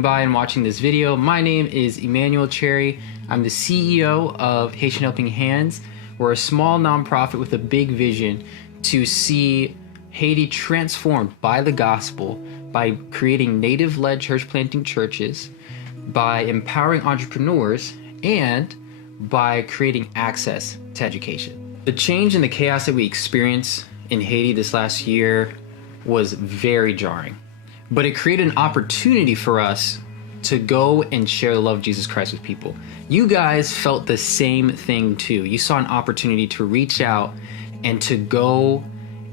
By and watching this video. My name is Emmanuel Cherry. I'm the CEO of Haitian Helping Hands. We're a small nonprofit with a big vision to see Haiti transformed by the gospel, by creating native-led church planting churches, by empowering entrepreneurs, and by creating access to education. The change and the chaos that we experienced in Haiti this last year was very jarring. But it created an opportunity for us to go and share the love of Jesus Christ with people. You guys felt the same thing too. You saw an opportunity to reach out and to go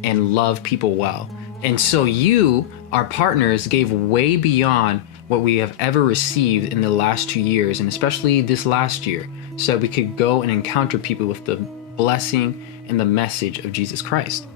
and love people well. And so you, our partners, gave way beyond what we have ever received in the last 2 years, and especially this last year, so that we could go and encounter people with the blessing and the message of Jesus Christ.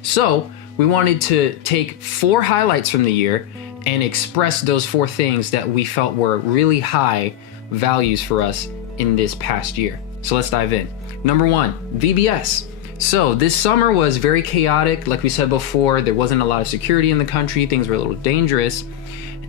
So we wanted to take 4 highlights from the year and express those 4 things that we felt were really high values for us in this past year. So let's dive in. Number 1, VBS. So this summer was very chaotic. Like we said before, there wasn't a lot of security in the country. Things were a little dangerous,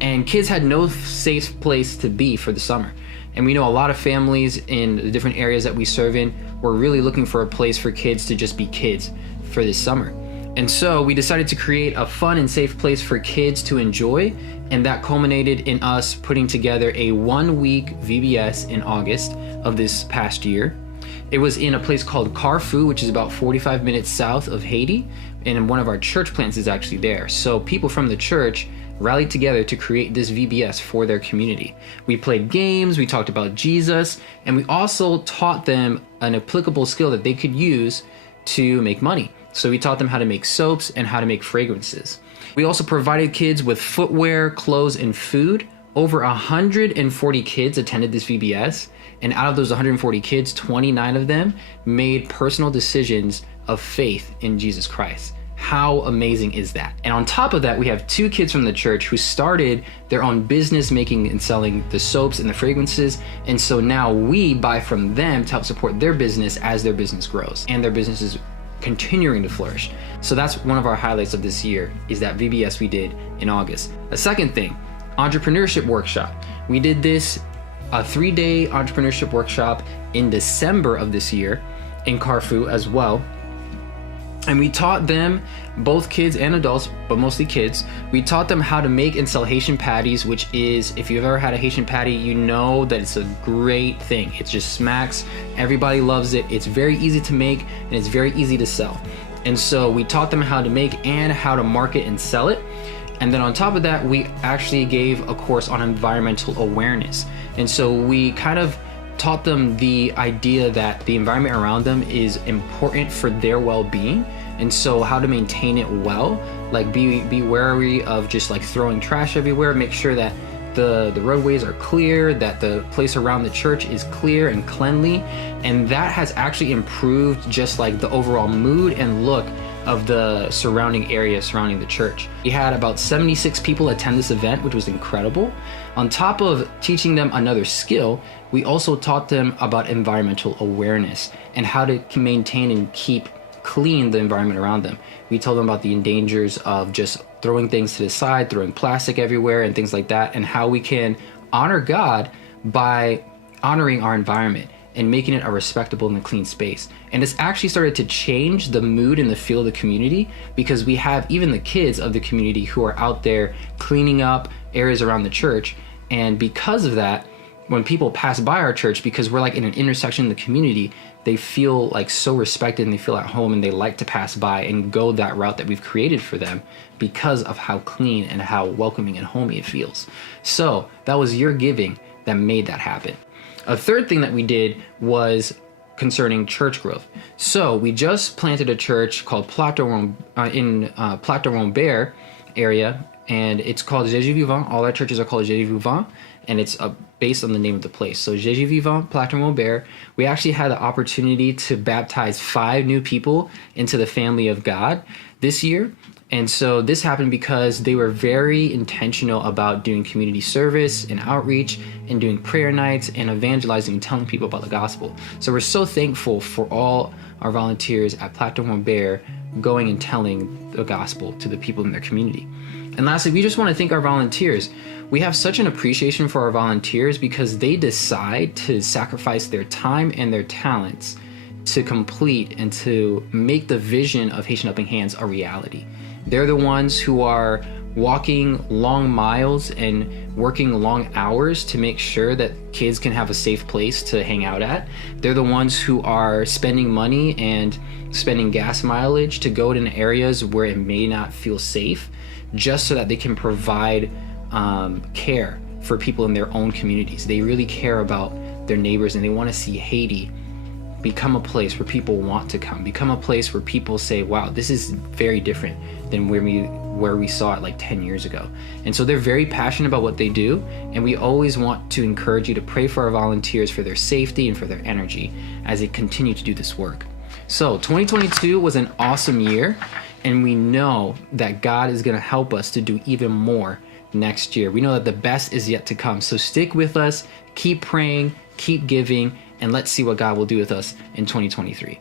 and kids had no safe place to be for the summer. And we know a lot of families in the different areas that we serve in were really looking for a place for kids to just be kids for this summer. And so we decided to create a fun and safe place for kids to enjoy, and that culminated in us putting together a 1-week VBS in August of this past year. It was in a place called Carrefour, which is about 45 minutes south of Haiti, and one of our church plants is actually there. So people from the church rallied together to create this VBS for their community. We played games, we talked about Jesus, and we also taught them an applicable skill that they could use to make money. So we taught them how to make soaps and how to make fragrances. We also provided kids with footwear, clothes, and food. Over 140 kids attended this VBS, and out of those 140 kids, 29 of them made personal decisions of faith in Jesus Christ. How amazing is that? And on top of that, we have 2 kids from the church who started their own business making and selling the soaps and the fragrances. And so now we buy from them to help support their business as their business grows and their business is continuing to flourish. So that's one of our highlights of this year, is that VBS we did in August. A second thing, entrepreneurship workshop. We did this a 3-day entrepreneurship workshop in December of this year in Carrefour as well. And we taught them, both kids and adults, but mostly kids, we taught them how to make and sell Haitian patties, which is, if you've ever had a Haitian patty, you know that it's a great thing. It just smacks, everybody loves it, it's very easy to make, and it's very easy to sell. And so we taught them how to make and how to market and sell it. And then on top of that, we actually gave a course on environmental awareness. And so we kind of taught them the idea that the environment around them is important for their well-being, and so how to maintain it well, like be wary of just like throwing trash everywhere, make sure that the roadways are clear, that the place around the church is clear and cleanly, and that has actually improved just like the overall mood and look of the surrounding area surrounding the church. We had about 76 people attend this event, which was incredible. On top of teaching them another skill, we also taught them about environmental awareness and how to maintain and keep clean the environment around them. We told them about the dangers of just throwing things to the side, throwing plastic everywhere and things like that, and how we can honor God by honoring our environment and making it a respectable and a clean space. And it's actually started to change the mood and the feel of the community, because we have even the kids of the community who are out there cleaning up areas around the church. And because of that, when people pass by our church, because we're like in an intersection in the community, they feel like so respected and they feel at home, and they like to pass by and go that route that we've created for them because of how clean and how welcoming and homey it feels. So that was your giving that made that happen. A third thing that we did was concerning church growth. So we just planted a church called Plateau Rombert area, and it's called Jésus Vivant. All our churches are called Jésus Vivant, and it's based on the name of the place. So Jésus Vivant, Plateau Rombert. We actually had the opportunity to baptize 5 new people into the family of God this year. And so this happened because they were very intentional about doing community service and outreach and doing prayer nights and evangelizing and telling people about the gospel. So we're so thankful for all our volunteers at Plateau Rombert going and telling the gospel to the people in their community. And lastly, we just want to thank our volunteers. we have such an appreciation for our volunteers because they decide to sacrifice their time and their talents to complete and to make the vision of Haitian Helping Hands a reality. They're the ones who are walking long miles and working long hours to make sure that kids can have a safe place to hang out at. They're the ones who are spending money and spending gas mileage to go to areas where it may not feel safe, just so that they can provide care for people in their own communities. They really care about their neighbors, and they want to see Haiti become a place where people want to come, become a place where people say, wow, this is very different than where we saw it like 10 years ago. And so they're very passionate about what they do, and we always want to encourage you to pray for our volunteers, for their safety and for their energy as they continue to do this work. So 2022 was an awesome year, and we know that God is going to help us to do even more next year. We know that the best is yet to come. So stick with us, keep praying, keep giving, and let's see what God will do with us in 2023.